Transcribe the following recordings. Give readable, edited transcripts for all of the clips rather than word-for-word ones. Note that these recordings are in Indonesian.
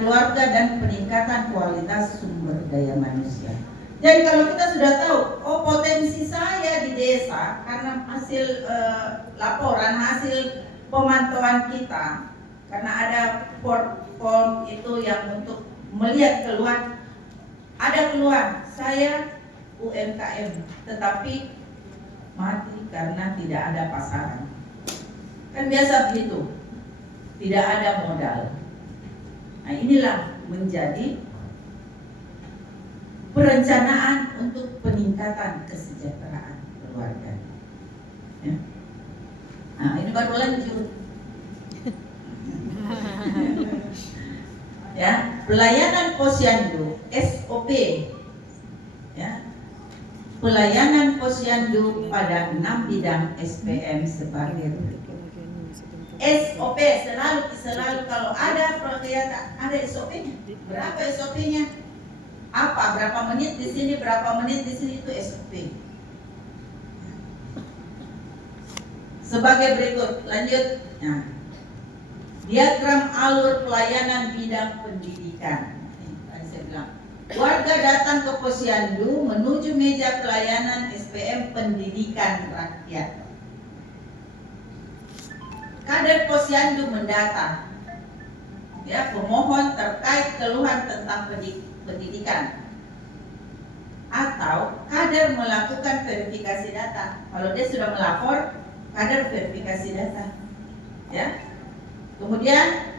keluarga dan peningkatan kualitas sumber daya manusia. Jadi kalau kita sudah tahu, oh potensi saya di desa karena hasil laporan, hasil pemantauan kita, karena ada form itu yang untuk melihat keluar, ada keluar saya UMKM, tetapi mati karena tidak ada pasaran. Kan biasa begitu, tidak ada modal. Nah inilah menjadi perencanaan untuk peningkatan kesejahteraan keluarga. Ya. Nah ini baru lanjut. Ya, pelayanan posyandu SOP. Ya, pelayanan posyandu pada 6 bidang SPM sebagai SOP selalu kalau ada kegiatan ada SOP-nya. Berapa SOP-nya? Apa? Berapa menit di sini, berapa menit di sini, itu SOP. Sebagai berikut, lanjut. Nah, diagram alur pelayanan bidang pendidikan. Tadi saya bilang, warga datang ke posyandu menuju meja pelayanan SPM pendidikan rakyat. Kader posyandu mendata, ya, pemohon terkait keluhan tentang pendidikan, atau kader melakukan verifikasi data. Kalau dia sudah melapor, kader verifikasi data, ya. Kemudian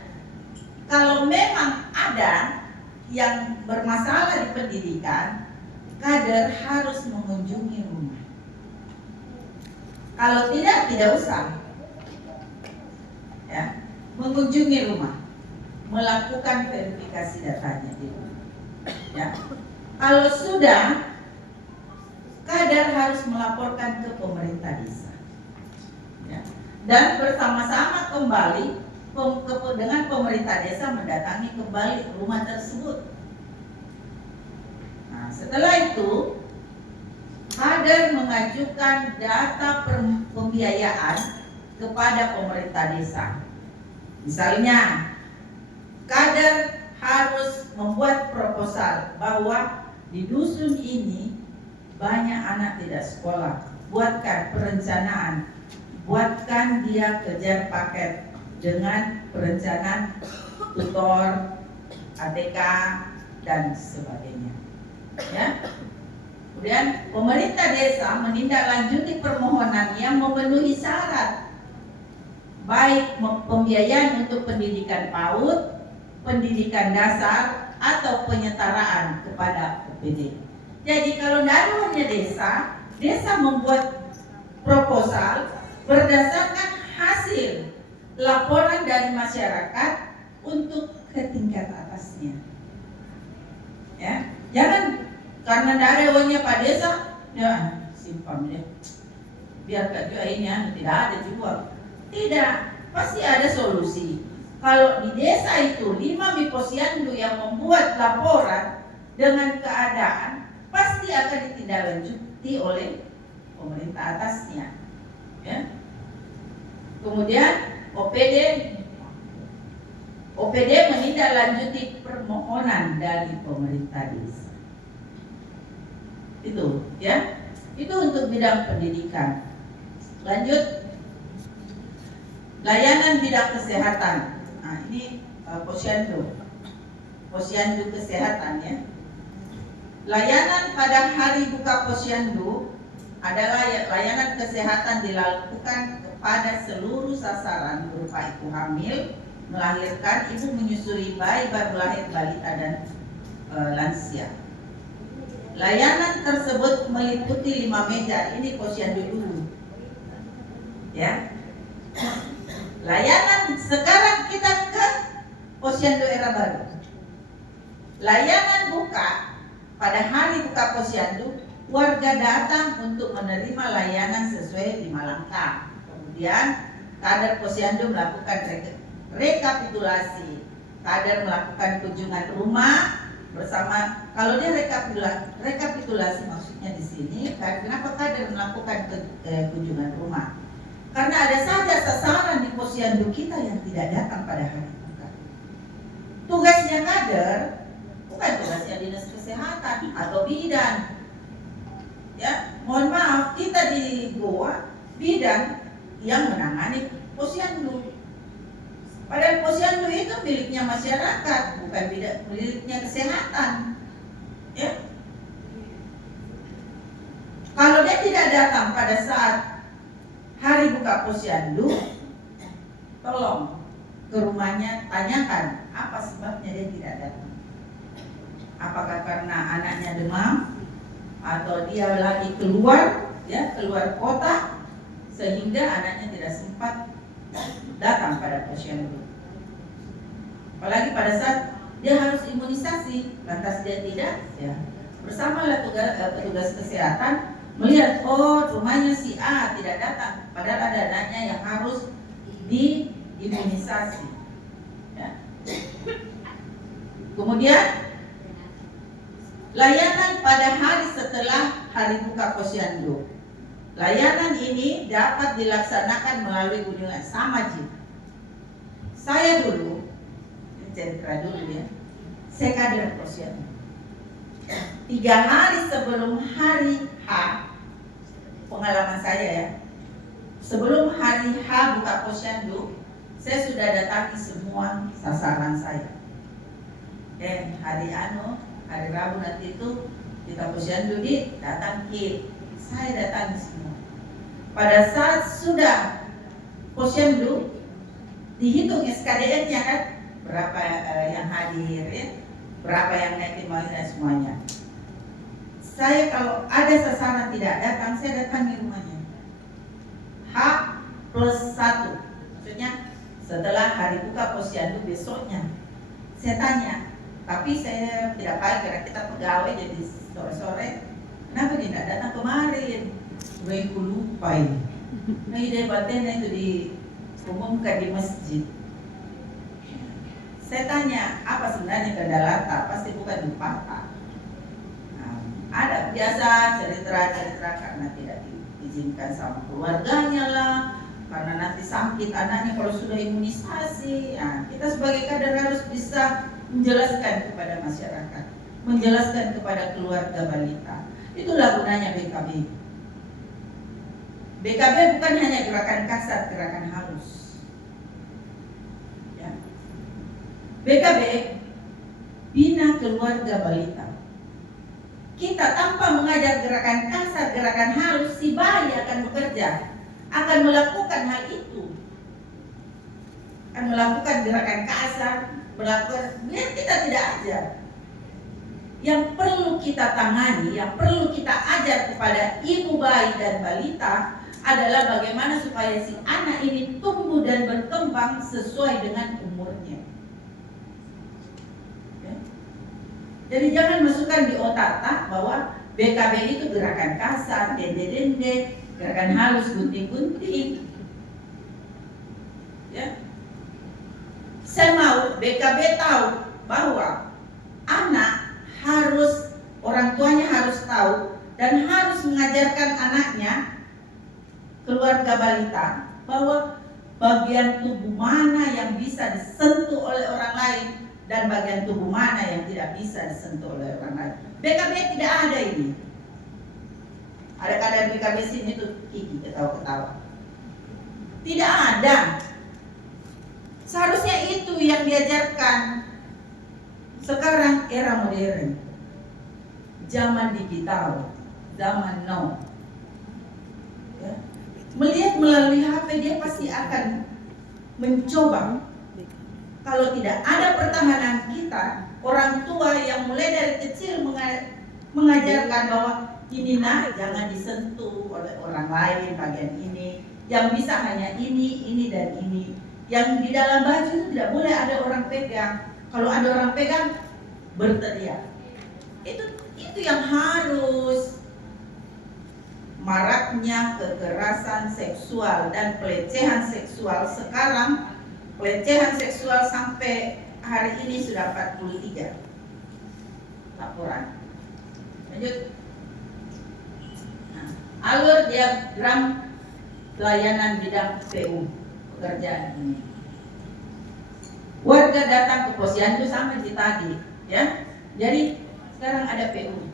kalau memang ada yang bermasalah di pendidikan, kader harus mengunjungi rumah. Kalau tidak usah. Ya, mengunjungi rumah, melakukan verifikasi datanya di rumah. Ya. Kalau sudah, kader harus melaporkan ke pemerintah desa. Ya. Dan bersama-sama kembali dengan pemerintah desa mendatangi kembali rumah tersebut. Nah, setelah itu, kader mengajukan data pembiayaan kepada pemerintah desa. Misalnya, kader harus membuat proposal bahwa di dusun ini banyak anak tidak sekolah. Buatkan perencanaan, buatkan dia kejar paket dengan perencanaan tutor, ATK dan sebagainya. Ya. Kemudian pemerintah desa menindaklanjuti permohonan yang memenuhi syarat, baik pembiayaan untuk pendidikan PAUD, pendidikan dasar, atau penyetaraan kepada OPD. Jadi kalau daruratnya desa membuat proposal berdasarkan hasil laporan dari masyarakat untuk ke tingkat atasnya. Ya, jangan karena dari uangnya Pak Desa, ya simpan deh, biar Kak juga ini tidak ada juga. Tidak, pasti ada solusi. Kalau di desa itu 5 posyandu yang membuat laporan dengan keadaan, pasti akan ditindaklanjuti oleh pemerintah atasnya. Ya. Kemudian OPD menindaklanjuti permohonan dari pemerintah desa. Itu, ya. Itu untuk bidang pendidikan. Lanjut. Layanan bidang kesehatan. Nah, ini posyandu kesehatan, ya. Layanan pada hari buka posyandu adalah layanan kesehatan dilakukan kepada seluruh sasaran berupa ibu hamil, melahirkan, ibu menyusui bayi baru lahir, balita dan lansia. Layanan tersebut meliputi 5 meja. Ini posyandu dulu, ya. Layanan sekarang kita ke posyandu era baru. Layanan buka pada hari buka posyandu, warga datang untuk menerima layanan sesuai 5 langkah. Kemudian kader posyandu melakukan rekapitulasi. Kader melakukan kunjungan rumah bersama. Kalau dia rekapitulasi maksudnya di sini, kenapa kader melakukan kunjungan rumah? Karena ada saja sasaran di posyandu kita yang tidak datang pada hari buka. Tugasnya tugasnya kader, bukan tugasnya dinas kesehatan atau bidan. Ya, mohon maaf, kita di Goa bidan yang menangani posyandu. Padahal posyandu itu miliknya masyarakat, bukan miliknya kesehatan. Ya. Kalau dia tidak datang pada saat hari buka posyandu, tolong ke rumahnya, tanyakan apa sebabnya dia tidak datang. Apakah karena anaknya demam, atau dia lagi keluar kota, sehingga anaknya tidak sempat datang pada posyandu. Apalagi pada saat dia harus imunisasi, lantas dia tidak, ya bersamalah petugas kesehatan melihat, oh rumahnya si A tidak datang, padahal ada anaknya yang harus diimunisasi. Ya. Kemudian layanan pada hari setelah hari buka posyandu. Layanan ini dapat dilaksanakan melalui kunjungan samajid. Saya dulu, cerita dulu ya, saya kader posyandu. 3 hari sebelum hari H, pengalaman saya ya, sebelum hari H buka posyandu, saya sudah datangi semua sasaran saya. Hari Rabu nanti itu kita posyandu datang ke, saya datangi semua. Pada saat sudah posyandu, dihitung SKDN-nya kan, berapa yang hadir ya, berapa yang naik dan semuanya. Saya kalau ada sasaran tidak datang, saya datangi rumahnya. H+1, maksudnya setelah hari buka posyandu besoknya. Saya tanya, tapi saya tidak pagi karena kita pegawai jadi sore-sore. Kenapa dia tidak datang kemarin? Gue lupa ini. Nah ide batin itu diumumkan di masjid. Saya tanya, apa sebenarnya kendala? Pasti bukan lupa. Ada biasa cerita-cerita karena tidak diizinkan sama keluarganya lah, karena nanti sakit anaknya kalau sudah imunisasi. Nah, kita sebagai kader harus bisa menjelaskan kepada masyarakat, menjelaskan kepada keluarga balita. Itulah gunanya BKB. BKB bukan hanya gerakan kasar, gerakan halus. Ya. BKB bina keluarga balita. Kita tanpa mengajar gerakan kasar, gerakan halus, si bayi akan bekerja, akan melakukan hal itu, akan melakukan gerakan kasar, biar kita tidak ajar. Yang perlu kita tangani, yang perlu kita ajar kepada ibu bayi dan balita adalah bagaimana supaya si anak ini tumbuh dan berkembang sesuai dengan umurnya. Jadi jangan masukkan di otak bahwa BKB itu gerakan kasar, dende-dende, gerakan halus, gunting-gunting. Ya. Saya mau BKB tahu bahwa anak harus, orang tuanya harus tahu dan harus mengajarkan anaknya, keluarga balita, bahwa bagian tubuh mana yang bisa disentuh oleh orang lain dan bagian tubuh mana yang tidak bisa disentuh oleh orang lain. BKB tidak ada ini. Ada kader BKB sini tuh Kiki ketawa-ketawa. Tidak ada. Seharusnya itu yang diajarkan. Sekarang era modern, zaman digital, zaman now. Ya. Melihat melalui HP dia pasti akan mencoba. Kalau tidak ada pertahanan kita, orang tua yang mulai dari kecil mengajarkan bahwa ini jangan disentuh oleh orang lain bagian ini, yang bisa hanya ini dan ini. Yang di dalam baju itu tidak boleh ada orang pegang. Kalau ada orang pegang, berteriak. Itu yang harus. Maraknya kekerasan seksual dan pelecehan seksual sekarang. Pelecehan seksual sampai hari ini sudah 43 laporan. Lanjut. Nah, alur diagram pelayanan bidang PU pekerjaan ini. Warga datang ke posyandu sama di tadi, ya. Jadi sekarang ada PU,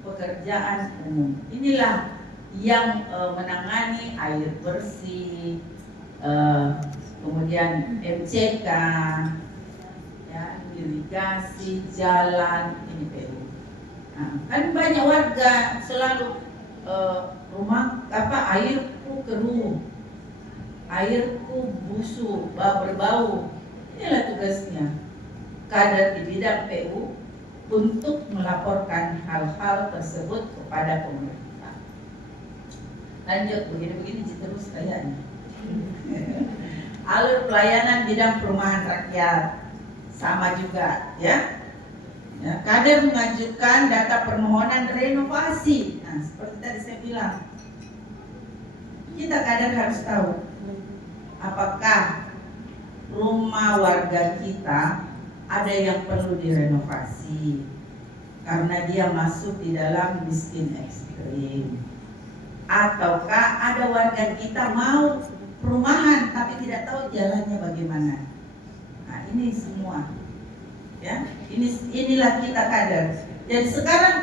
pekerjaan umum. Inilah yang menangani air bersih, kemudian MCK, ya, irigasi, jalan, ini PU. Nah, kan banyak warga selalu rumah airku keruh, airku busuk, berbau. Inilah tugasnya kader di bidang PU untuk melaporkan hal-hal tersebut kepada pemerintah. Lanjut, begini-begini terus kayaknya. Alur pelayanan bidang perumahan rakyat sama juga, ya. Ya, kader mengajukan data permohonan renovasi. Nah, seperti tadi saya bilang, kita kader harus tahu apakah rumah warga kita ada yang perlu direnovasi karena dia masuk di dalam miskin ekstrim, ataukah ada warga kita mau perumahan tapi tidak tahu jalannya bagaimana. Nah, ini semua, ya, inilah kita kader. Jadi sekarang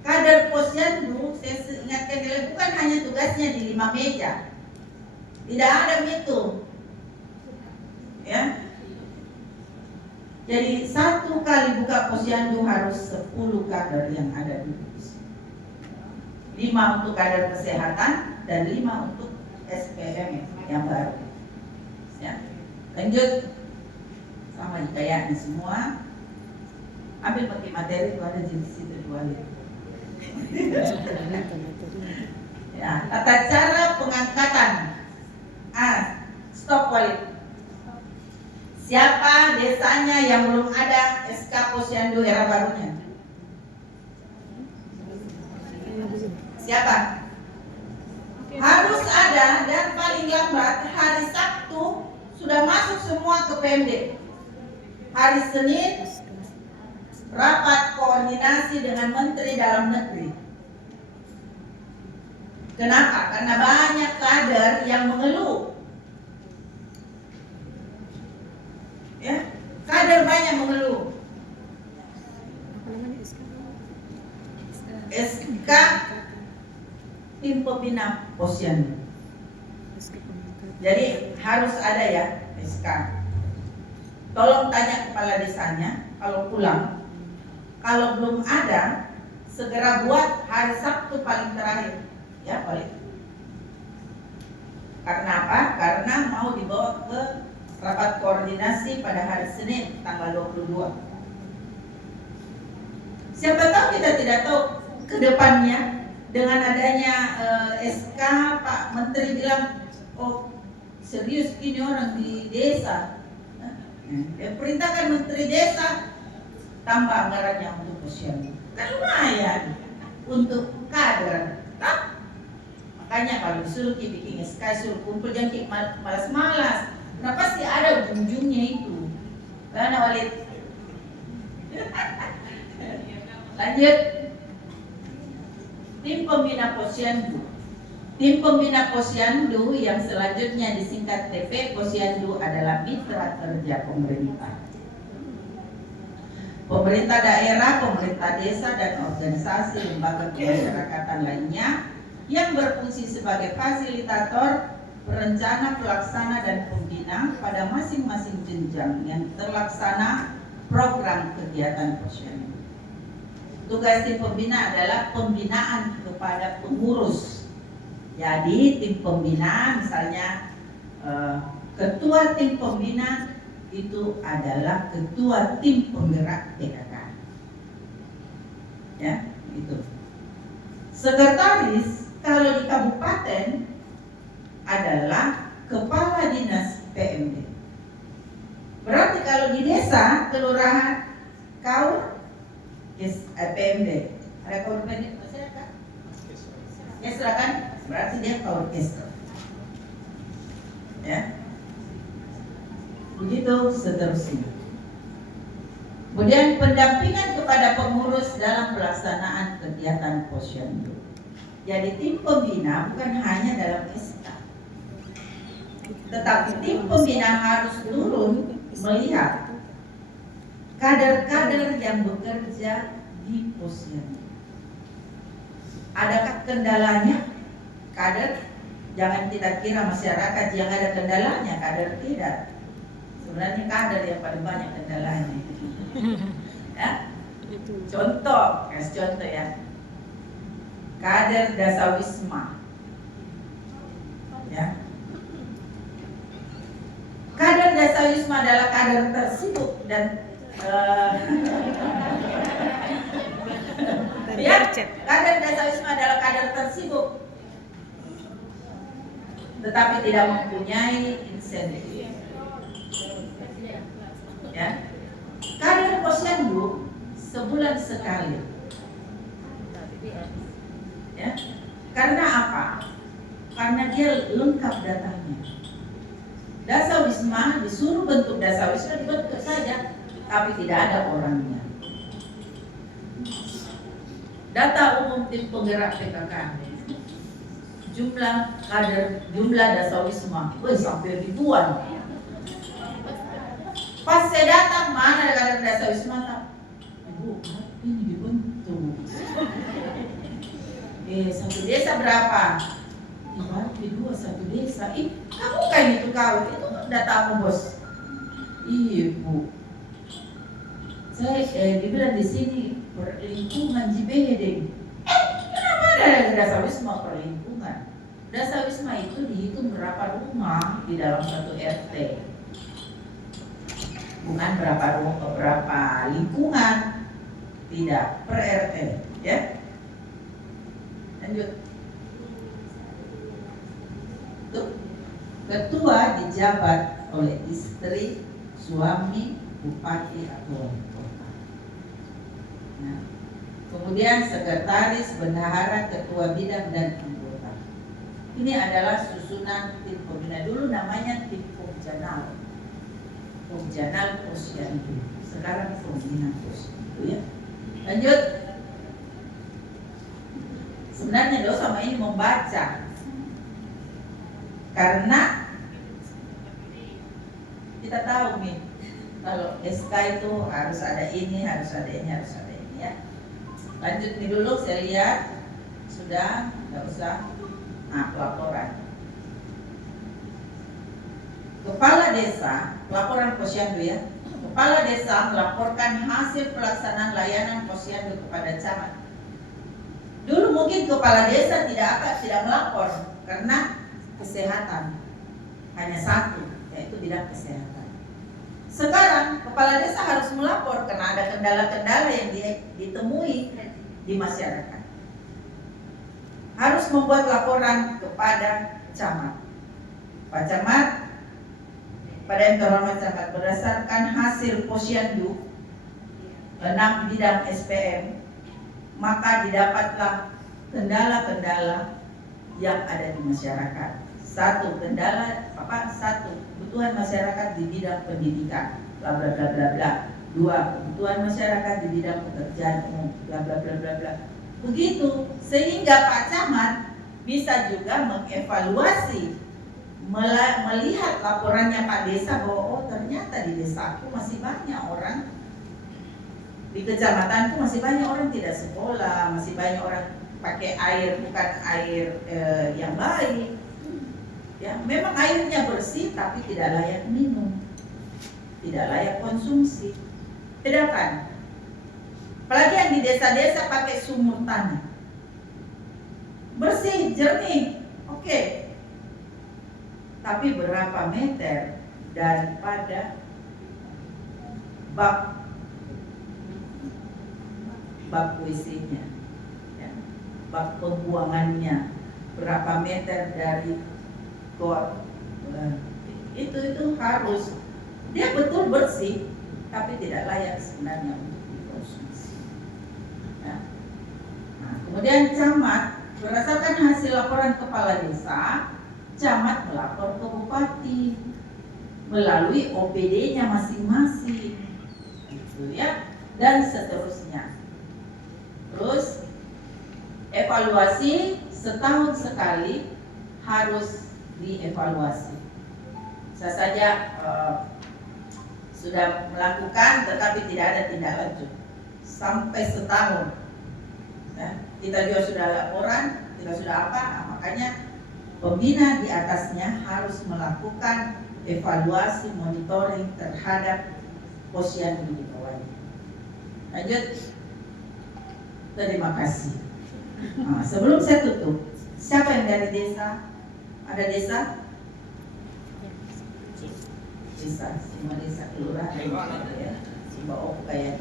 kader posyandu, saya ingatkan bukan hanya tugasnya di 5 meja, tidak ada itu, ya. Jadi satu kali buka posyandu harus 10 kader yang ada di sini. 5 untuk kader kesehatan dan 5 untuk SPM yang baru. Ya. Lanjut, sama kayaknya semua. Ambil pakai materi itu ada di situ 2 liter. Ya, tata cara pengangkatan. Stop Walid. Siapa desanya yang belum ada SK Posyandu era barunya? Siapa? Harus ada, dan paling lambat hari Sabtu sudah masuk semua ke PMD. Hari Senin rapat koordinasi dengan Menteri Dalam Negeri. Kenapa? Karena banyak kader yang mengeluh. Ya, kader banyak mengeluh. SK tim pembina posyandu. Jadi harus ada ya SK. Tolong tanya kepala desanya kalau pulang. Kalau belum ada, segera buat hari Sabtu paling terakhir. Ya, balik. Karena apa? Karena mau dibawa ke rapat koordinasi pada hari Senin tanggal 22. Siapa tahu, kita tidak tahu ke depannya dengan adanya SK Pak Menteri bilang, oh serius ini orang di desa. Perintahkan Menteri Desa tambah anggarannya untuk posyandu. Kan lumayan untuk kader. Makanya kalau disuruh bikin SK, suruh kumpul, jangan malas-malas. Nah pasti ada ujungnya itu. Karena Walid. Lanjut. Tim pembina posyandu. Tim pembina posyandu yang selanjutnya disingkat TP Posyandu adalah mitra kerja pemerintah. Pemerintah daerah, pemerintah desa, dan organisasi lembaga kemasyarakatan lainnya yang berfungsi sebagai fasilitator, perencana, pelaksana, dan pembina pada masing-masing jenjang yang terlaksana program kegiatan posyandu. Tugas tim pembina adalah pembinaan kepada pengurus. Jadi tim pembina, misalnya ketua tim pembina itu adalah ketua tim penggerak PKK. Ya, itu. Sekretaris kalau di kabupaten adalah kepala dinas PMD. Berarti kalau di desa, kelurahan, kaur, PMD. Ada kaur PMD masyarakat? Kesra kan? Berarti dia kaur kesra. Ya. Begitu seterusnya. Kemudian pendampingan kepada pengurus dalam pelaksanaan kegiatan posyandu. Jadi tim pembina bukan hanya dalam SK, tetapi tim pembina harus turun melihat kader-kader yang bekerja di posyandu. Adakah kendalanya? Kader, jangan kita kira masyarakat yang ada kendalanya, kader tidak. Sebenarnya kader yang paling banyak kendalanya. Ya? Contoh, kasih contoh ya. Kader Dasawisma. Ya. Kader Dasawisma adalah kader tersibuk dan ya, kader Dasawisma adalah kader tersibuk, tetapi tidak mempunyai insentif. Ya, kader posyandu sebulan sekali. Ya, karena apa? Karena dia lengkap datanya. Dasawisma disuruh bentuk Dasawisma dibentuk saja, tapi tidak ada orangnya. Data umum tim penggerak PKK, jumlah Dasawisma, sampai ribuan. Pas saya datang, mana kader Dasawisma? Ibu, ini dibentuk. Satu desa berapa? Dibagi dua satu desa. Kamu kan itu kau, itu datamu bos. Iya bu. Saya dibilang di sini perlingkungan Jibede. Kenapa ada Dasawisma perlingkungan? Dasawisma itu dihitung berapa rumah di dalam satu RT. Bukan berapa lingkungan. Tidak, per RT, ya. Lanjut. Ketua dijabat oleh istri, suami, bupati atau wali kota. Nah, kemudian sekretaris, bendahara, ketua bidang dan anggota. Ini adalah susunan tim pembina. Dulu namanya tim Pomjanal. Pomjanal Posyandu. Sekarang pembina Posyandu ya. Lanjut. Sebenarnya dosa sama ini membaca. Karena kita tahu nih, kalau SK itu harus ada ini, harus ada ini, harus ada ini ya. Lanjut nih dulu, saya lihat sudah, nggak usah. Nah, pelaporan. Kepala desa, laporan posyandu ya. Kepala desa melaporkan hasil pelaksanaan layanan posyandu kepada camat. Dulu mungkin kepala desa tidak melapor karena kesehatan hanya satu, yaitu bidang kesehatan. Sekarang kepala desa harus melapor karena ada kendala-kendala yang ditemui di masyarakat. Harus membuat laporan kepada camat. Pak Camat, pada yang terhormat camat, berdasarkan hasil posyandu 6 bidang SPM, maka didapatlah kendala-kendala yang ada di masyarakat. Satu kebutuhan masyarakat di bidang pendidikan, bla bla bla bla bla. 2, kebutuhan masyarakat di bidang pekerjaan umum, bla bla bla bla bla. Begitu, sehingga Pak Camat bisa juga mengevaluasi, melihat laporannya Pak Desa bahwa oh ternyata di desaku masih banyak orang, di kecamatanku masih banyak orang tidak sekolah, masih banyak orang pakai air bukan air yang baik. Ya, memang airnya bersih tapi tidak layak minum, tidak layak konsumsi. Bedakan. Apalagi yang di desa-desa pakai sumur tanah, bersih, jernih, oke. Tapi berapa meter daripada bak WC-nya, ya, bak pembuangannya, berapa meter dari got, itu harus dia betul bersih, tapi tidak layak sebenarnya untuk dikonsumsi. Ya. Nah, kemudian camat berdasarkan hasil laporan kepala desa, camat melapor ke bupati melalui OPD-nya masing-masing, gitu ya, dan seterusnya. Terus evaluasi setahun sekali harus dievaluasi. Bisa saja sudah melakukan tetapi tidak ada tindak lanjut sampai setahun. Nah, kita juga sudah laporan, kita sudah apa? Nah, makanya pembina di atasnya harus melakukan evaluasi monitoring terhadap posyandu di bawahnya. Lanjut. Terima kasih. Nah, sebelum saya tutup, siapa yang dari desa? Ada desa? Desa, semua desa kelurahan ya. Simbao kayak.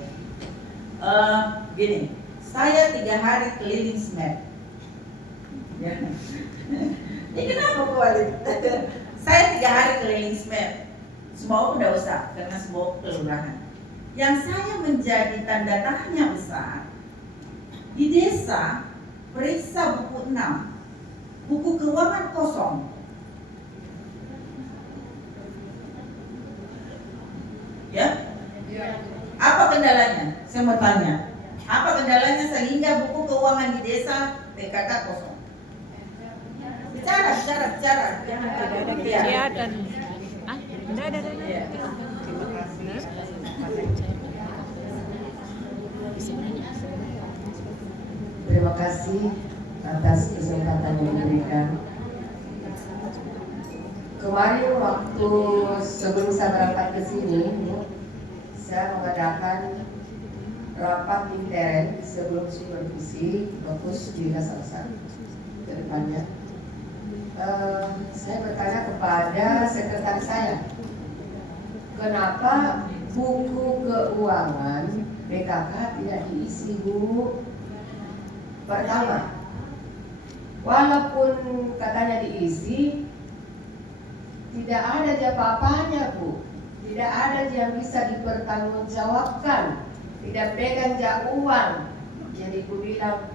Gini, saya 3 hari keliling SMED. Ya. Ini kenapa kualit? Saya 3 hari keliling SMED. Semua udah usah karena semua kelurahan. Yang saya menjadi tanda tanya besar di desa, periksa buku 6, buku keuangan kosong. Ya? Apa kendalanya? Saya mau tanya. Apa kendalanya sehingga buku keuangan di desa PKK kosong? Bicara. Jangan kelihatan. Ada. Terima kasih atas kesempatan yang diberikan. Kemarin waktu sebelum saya berangkat ke sini, saya mengadakan rapat intern sebelum supervisi fokus di salah ke depannya. Saya bertanya kepada sekretaris saya, kenapa buku keuangan PKK tidak diisi, Bu? Pertama, walaupun katanya diisi, tidak ada apa-apanya, Bu. Tidak ada yang bisa dipertanggungjawabkan. Tidak pegang uang. Jadi ibu bilang,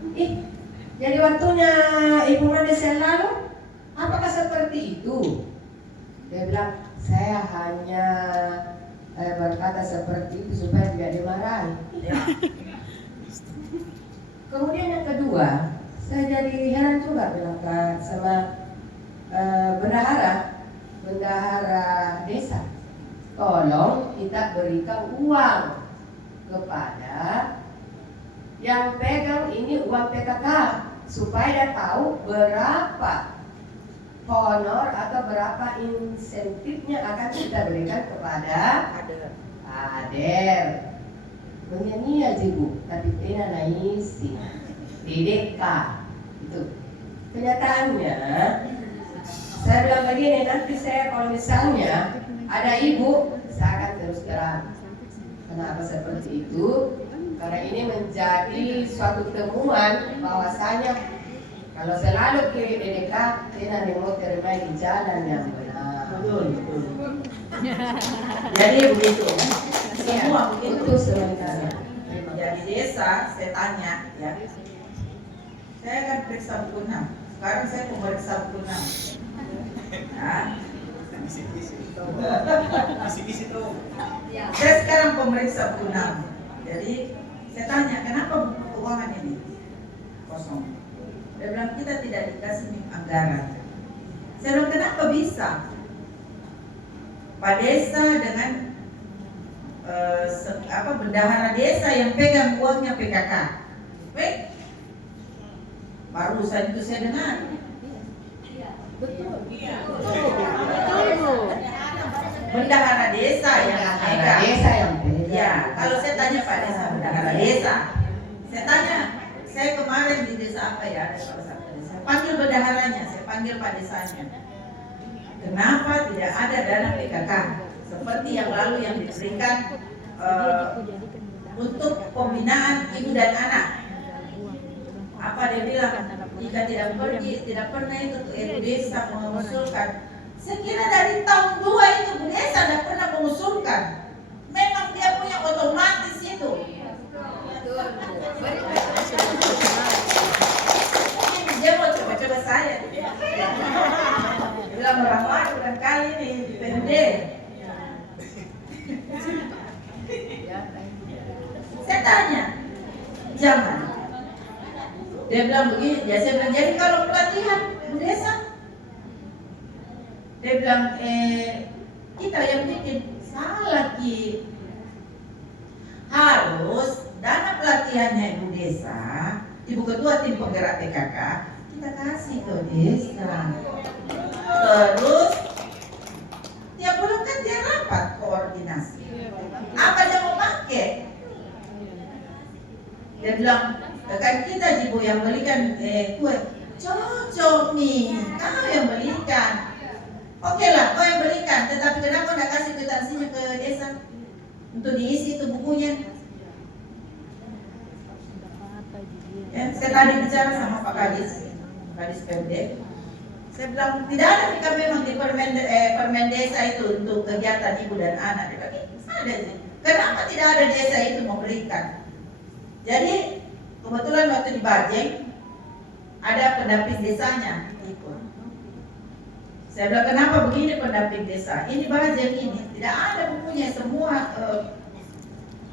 jadi waktunya Ibu Mades yang lalu, apakah seperti itu? Dia bilang, saya hanya berkata seperti itu supaya tidak dimarahi. Ya. Kemudian yang kedua, saya jadi heran juga bilang sama bendahara desa, tolong kita berikan uang kepada yang pegang ini uang PKK supaya dia tahu berapa honor atau berapa insentifnya akan kita berikan kepada kader. Menyanyi aja, Bu, tapi tidak naisi di DK itu. Kenyataannya saya bilang begini, nanti saya kalau misalnya ada ibu, saya akan terus terang. Kenapa seperti itu? Karena ini menjadi suatu temuan bahwasanya kalau selalu ke DDK tidak mau terima di jalan yang benar. Betul. Jadi begitu. Semua begitu sebenarnya. Jadi desa, saya tanya, ya. Saya akan periksa buku 6. Sekarang saya pemeriksa buku 6. Nah. Kisi-kisi tuh. Saya sekarang pemeriksa buku 6. Jadi saya tanya, kenapa buku keuangan ini kosong? Dia bilang kita tidak dikasih anggaran. Saya bilang kenapa bisa? Pak Desa dengan bendahara desa yang pegang uangnya PKK. Baik. Barusan itu saya dengar. Betul. Bendahara desa yang pegang. Ya, kalau saya tanya Pak Desa, bendahara desa. Saya tanya, saya kemarin di desa apa ya? Ada salah satu desa. Panggil bendaharanya, saya panggil Pak Desanya. Kenapa tidak ada dana PKK seperti yang lalu yang diberikan untuk pembinaan ibu dan anak? Apa dia bilang? Jika tidak pernah itu ibu desa mengusulkan. Saya kira dari tahun 2 itu Bu Desa tidak pernah mengusulkan. Memang dia punya otomatis itu. Dia mau coba-coba saya. Bilang orang baru dan kali ini pendek. Saya tanya, jangan. Dia bilang begini, saya bilang jadi kalau pelatihan Bu Desa, dia bilang kita yang bikin salah Ki. Harus dana pelatihannya Ibu Desa, Ibu Ketua Tim Penggerak PKK, kita kasih ke desa. Terus tiap bulan kan dia rapat koordinasi. Apa dia mau pakai? Dia bilang, kan kita Ibu yang belikan kue, cocok nih, kau yang belikan. Oke lah, kau yang belikan, tetapi kenapa nggak kasih kwitansinya ke desa untuk diisi itu bukunya? Ya, saya tadi bicara sama Pak Kadis Pemdek. Saya bilang tidak ada jika memang di permen desa itu untuk kegiatan ibu dan anak. Dia bilang, ada sih. Kenapa tidak ada desa itu memberikan? Jadi kebetulan waktu di Bajeng ada pendamping desanya ikut. Saya bilang kenapa begini pendamping desa? Ini Bajeng ini tidak ada bukunya semua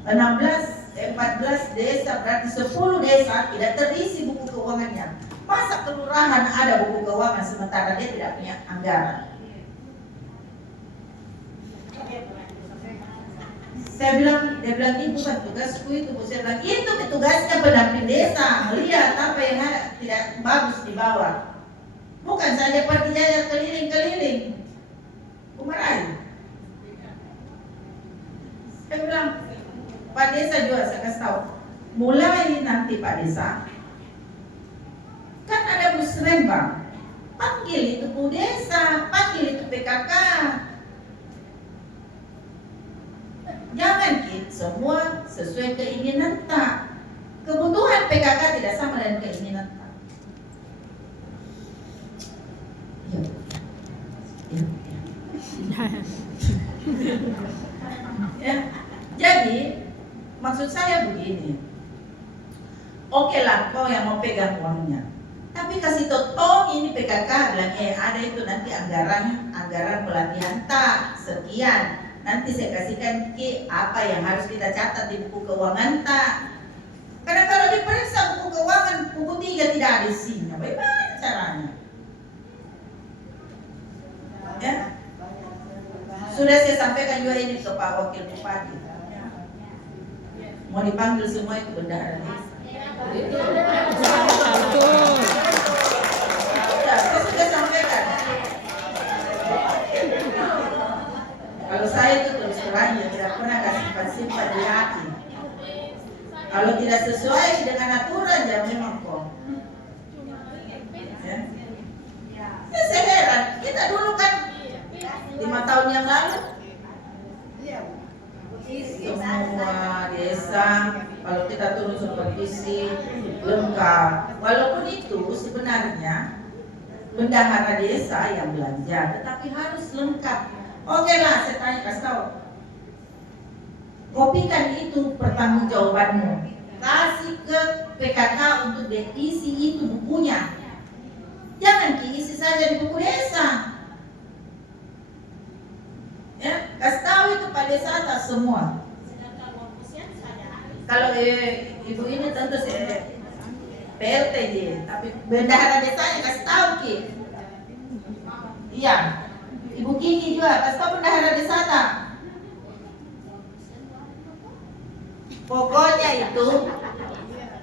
14 desa, berarti 10 desa tidak terisi buku keuangannya. Masa kelurahan ada buku keuangan sementara dia tidak punya anggaran? Dia bilang ini bukan tugasku itu. Saya bilang itu tugasnya pendamping desa, melihat apa yang ada tidak bagus di bawah. Bukan saja pergi jalan keliling-keliling. Kumarahi. Saya bilang Pak Desa juga saya kasih tahu, mulai nanti Pak Desa kan ada musrembang, panggil itu Bu Desa, panggil itu PKK. Jangan semua sesuai keinginan tak. Kebutuhan PKK tidak sama dengan keinginan tak. Ya. Jadi maksud saya begini, oke lah kau yang mau pegang uangnya, tapi kasih tau ini PKK bilang ada itu nanti anggaran pelatihan tak sekian, nanti saya kasihkan ke apa yang harus kita catat di buku keuangan tak. Karena kalau diperiksa buku keuangan buku 3 tidak ada isinya, bagaimana caranya? Ya, sudah saya sampaikan juga ini ke Pak Wakil Bupati. Mau dipanggil semua itu bendahara desa. Saya sudah sampaikan. Kalau saya itu terus terang tidak pernah simpan di hati. Kalau tidak sesuai dengan aturan ya memang kok. Ya. Saya heran, kita dulu kan 5 tahun yang lalu semua desa kalau kita turun supervisi lengkap. Walaupun itu sebenarnya bendahara desa yang belanja, tetapi harus lengkap. Oke lah, saya tanya kasih tahu. Kopikan itu pertanggungjawabanmu. Kasih ke PKK untuk diisi itu bukunya. Jangan diisi saja di buku desa. Ya, kasih tahu itu Pak Desa atas semua. Kalau ibu ini tentu PRT dia, tapi bendahara desanya kasih tahu Ki. Iya, Ibu Kiki juga kasih tahu bendahara desa tak. Pokoknya itu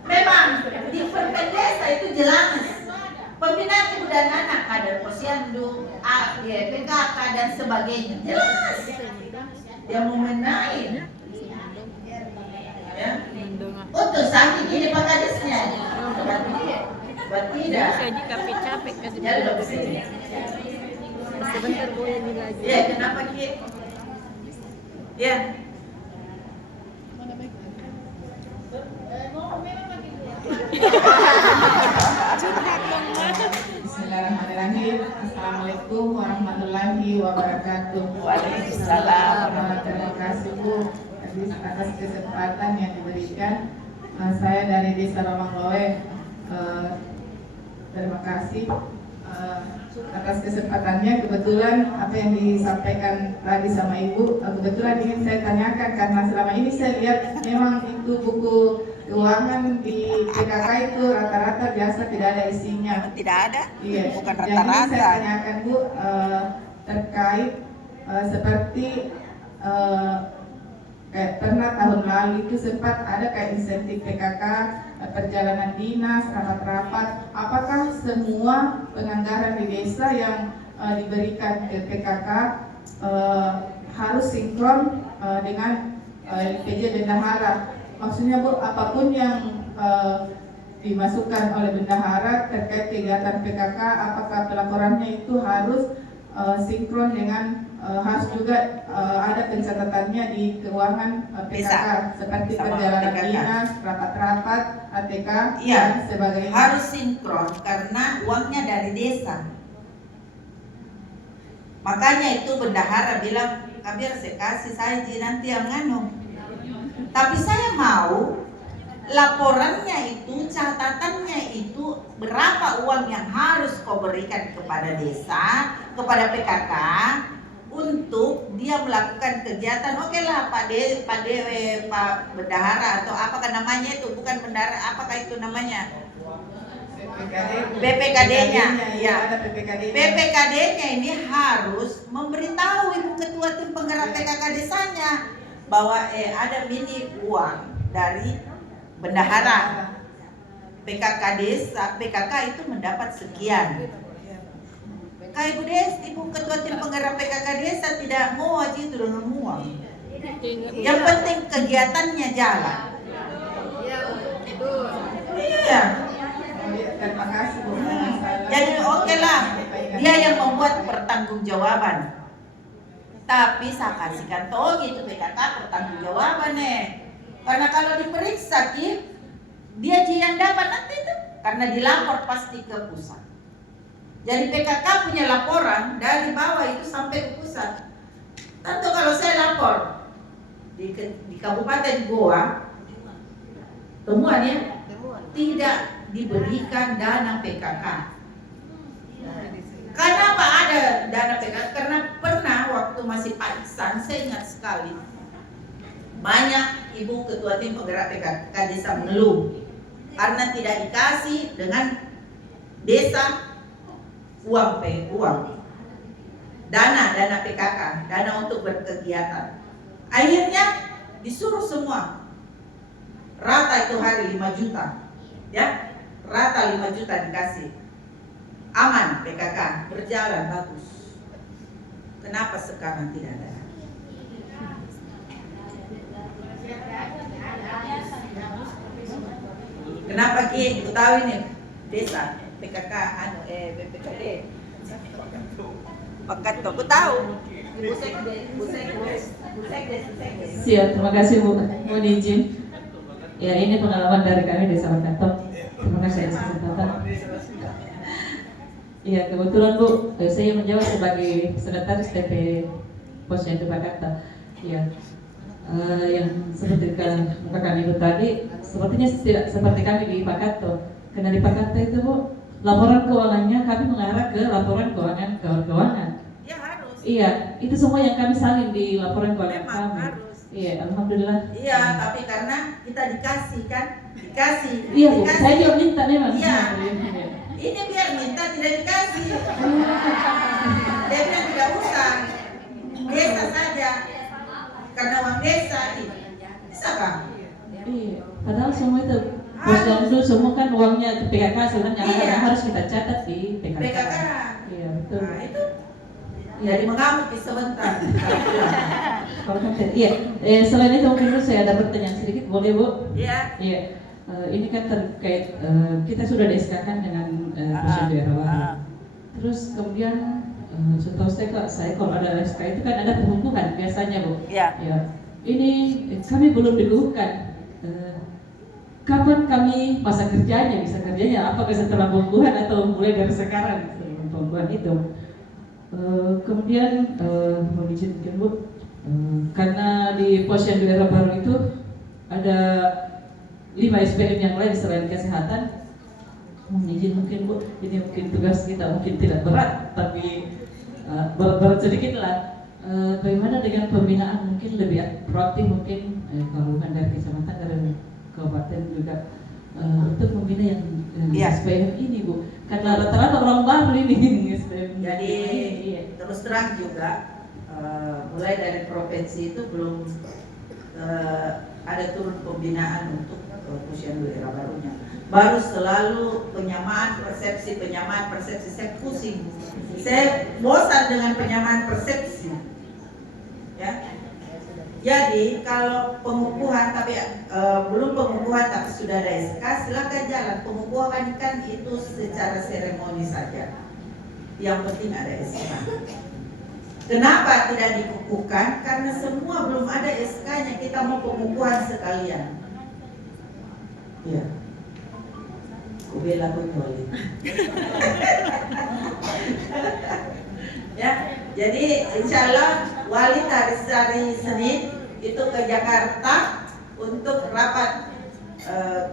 memang di permen desa itu jelas pembinaan ibu dan anak ada posyandu, PKK dan sebagainya jelas. Dia mau menaik, ya. Untuk saking ini Pak Kadisnya, buat tidak. Saya juga capek-capek kasih. Ya lo kesini. Sebentar boleh nih lagi. Ya kenapa Ki? Ya. Bismillahirrahmanirrahim. Assalamualaikum warahmatullahi wabarakatuh. Waalaikumsalam. Terima kasih Bu atas kesempatan yang diberikan. Saya dari Desa Romangloe. Terima kasih atas kesempatannya. Kebetulan apa yang disampaikan tadi sama Ibu kebetulan ingin saya tanyakan, karena selama ini saya lihat memang itu buku keuangan di PKK itu rata-rata biasa tidak ada isinya. Tidak ada? Iya. Bukan Jadi rata-rata. saya tanyakan Bu terkait seperti kayak pernah tahun lalu itu sempat ada kayak insentif PKK, perjalanan dinas, rapat-rapat. Apakah semua penganggaran di desa yang diberikan ke PKK harus sinkron dengan PJ bendahara? Maksudnya Bu, apapun yang dimasukkan oleh bendahara terkait kegiatan PKK, apakah pelaporannya itu harus sinkron dengan harus juga ada pencatatannya di keuangan PKK seperti Sama perjalanan PKK. dinas, rapat-rapat, ATK Iya, dan sebagainya. harus sinkron karena uangnya dari desa. Makanya itu bendahara bilang, Kabir saya kasih saja nanti yang nganu. Tapi saya mau laporannya itu, catatannya itu berapa uang yang harus kau berikan kepada desa, kepada PKK untuk dia melakukan kegiatan. Oke lah Pak Bendahara atau apakah namanya itu, bukan bendahara, apakah itu namanya? PPKD-nya, ya. Ada PPKD-nya. PPKD-nya ini harus memberitahu Ibu Ketua Tim Penggerak PKK desanya bahwa ada mini uang dari bendahara PKK desa, PKK itu mendapat sekian. Kayak Ibu Ketua Tim Penggerak PKK desa tidak mau aja itu dengan uang. Yang penting kegiatannya jalan. Iya. Terima kasih Bu. Jadi oke lah, dia yang membuat pertanggungjawaban. Tapi saya kasihkan tahu gitu PKK pertanggungjawaban Karena kalau diperiksa dia yang dapat nanti itu karena dilapor pasti ke pusat. Jadi PKK punya laporan dari bawah itu sampai ke pusat. Tentu kalau saya lapor di Kabupaten Goa, temuannya tidak diberikan dana PKK. Kenapa ada dana PKK? Karena pernah waktu masih Pak Iksan, saya ingat sekali, banyak Ibu Ketua Tim Penggerak PKK desa mengeluh karena tidak dikasih dengan desa uang dana PKK, dana untuk berkegiatan. Akhirnya disuruh semua rata itu hari 5 juta, ya, rata 5 juta dikasih. Aman PKK, berjalan bagus. Kenapa sekarang tidak ada? Kenapa Ki? Aku tahu ini desa PKK BPKD. Pakat aku tahu. Siap, terima kasih Bu. Mohon izin. Ya, ini pengalaman dari kami Desa Pakato. Terima kasih atas kesempatan. Iya, kebetulan Bu, saya menjawab sebagai sekretaris TP Posyandu Pakato. Iya. Yang seperti kami Ibu tadi, sepertinya tidak seperti kami di Pakato. Karena di Pakato itu Bu, laporan keuangannya kami mengarah ke laporan keuangan. Ya harus. Iya, itu semua yang kami salin di laporan keuangan Memang kami. harus. Iya, alhamdulillah. Iya, tapi karena kita dikasih kan, dikasih. Iya Bu, dikasih. saya juga minta memang. Iya. Ini biar minta tidak dikasih. Dia bilang tidak usah, desa saja, karena uang desa ini. Bisa kan? Iya, padahal semua itu Posyandu semua kan uangnya ke PKK sebenarnya Iya. harus kita catat di PKK. PKK. Iya betul. Nah itu jadi mengamuk sebentar. Kalau kan iya. Selain itu mungkin saya ada pertanyaan sedikit, boleh Bu? Iya. Iya. Ini kan terkait kita sudah di-SK-kan dengan Posyandu Era Baru. Terus kemudian setahu saya kalau ada SK itu kan ada pengukuhan biasanya Bu. Iya. Ya. Ini kami belum dikukuhkan. Kapan kami masa kerjanya, bisa kerjanya apakah setelah pengukuhan atau mulai dari sekarang sebelum pengukuhan itu. Kemudian mohon izin mungkin Bu, karena di Posyandu Era Baru itu ada 5 SPM yang lain selain kesehatan. Mohon izin mungkin Bu, ini mungkin tugas kita mungkin tidak berat tapi berat sedikit lah. Bagaimana dengan pembinaan mungkin lebih proaktif mungkin kalau bukan dari kecamatan dari kabupaten juga untuk membina yang Iya. SPM ini Bu, karena rata-rata orang baru ini SPM. Jadi iya. terus terang juga mulai dari provinsi itu belum ada turun pembinaan untuk Posyandu era barunya. Baru selalu penyamaan persepsi, saya pusing. Saya bosan dengan penyamaan persepsi. Ya. Jadi kalau pengukuhan tapi belum pengukuhan tapi sudah ada SK, silakan jalan. Pengukuhan kan itu secara seremoni saja. Yang penting ada SK. Kenapa tidak dikukuhkan? Karena semua belum ada SK-nya, kita mau pengukuhan sekalian. Ya. Kubela Wali. Ya, jadi insya Allah Wali hari Senin itu ke Jakarta untuk rapat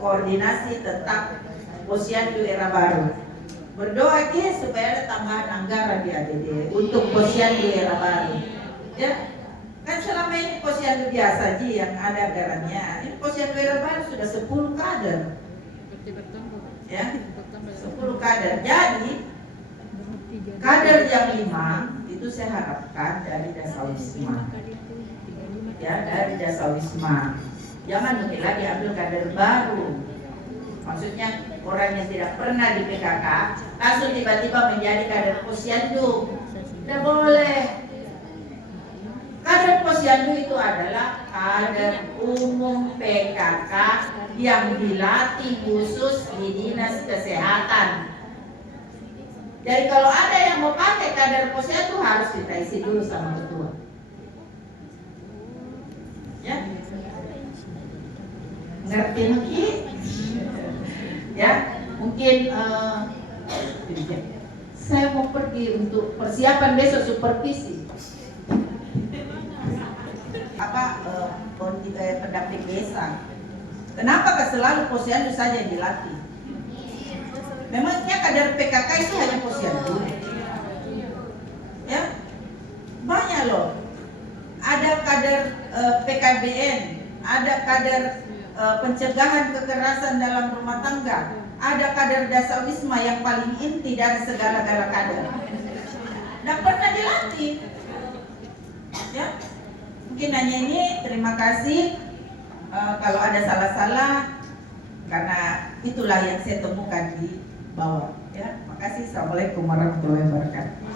koordinasi tentang Posyandu era baru. Berdoa supaya ada tambahan anggaran di ADD untuk Posyandu era baru. Ya, kan selama ini Posyandu biasa aja yang ada anggarannya. Ini Posyandu era baru sudah 10 kader. Ya, 10 kader. Jadi kader yang 5 itu saya harapkan dari Dasawisma. Ya, dari Dasawisma. Jangan mungkin lagi ambil kader baru. Maksudnya orang yang tidak pernah di PKK langsung tiba-tiba menjadi kader Posyandu. Tidak boleh. Kader Posyandu itu adalah kader umum PKK yang dilatih khusus di Dinas Kesehatan. Jadi kalau ada yang mau pakai kader Posyandu harus kita isi dulu sama ketua. Ya, ngerti mungkin? Ya, mungkin saya mau pergi untuk persiapan besok supervisi. Pendamping desa. Kenapa selalu Posyandu saja yang dilatih? Memangnya kader PKK itu hanya Posyandu? Ya, banyak loh. Ada kader PKBN, ada kader pencegahan kekerasan dalam rumah tangga, ada kader Dasawisma yang paling inti dari segala-gala kader. Dan pernah dilatih. Ya, mungkin hanya ini. Terima kasih. Kalau ada salah-salah, karena itulah yang saya temukan di bawah. Ya, makasih. Assalamualaikum warahmatullahi wabarakatuh.